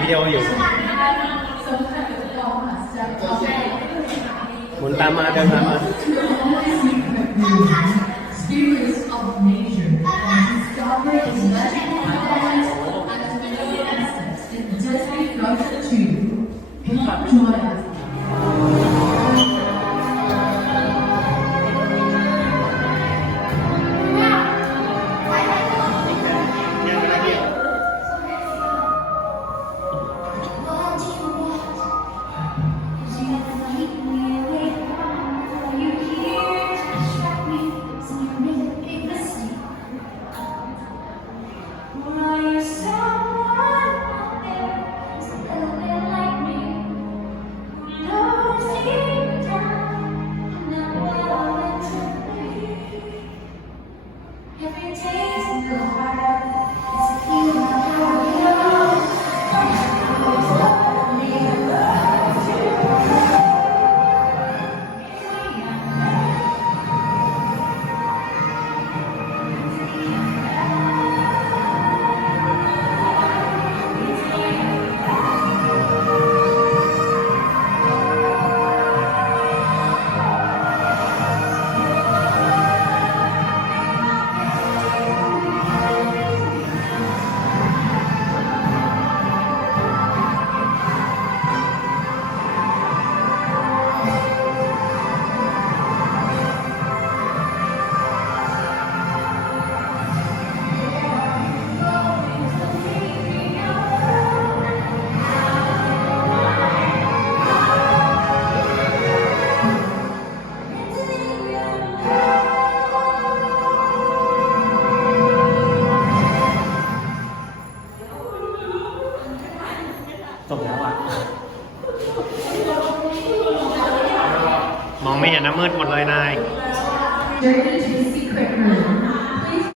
วิดีโออยู่หมุนตามมาเดินตามมา Spirits of nature discover its magic powers and many assets in Disney Frozen 2. Please join us. จบแล้วอ่ะ มองไม่เห็นนะมืดหมดเลยนาย Journey to the secret room.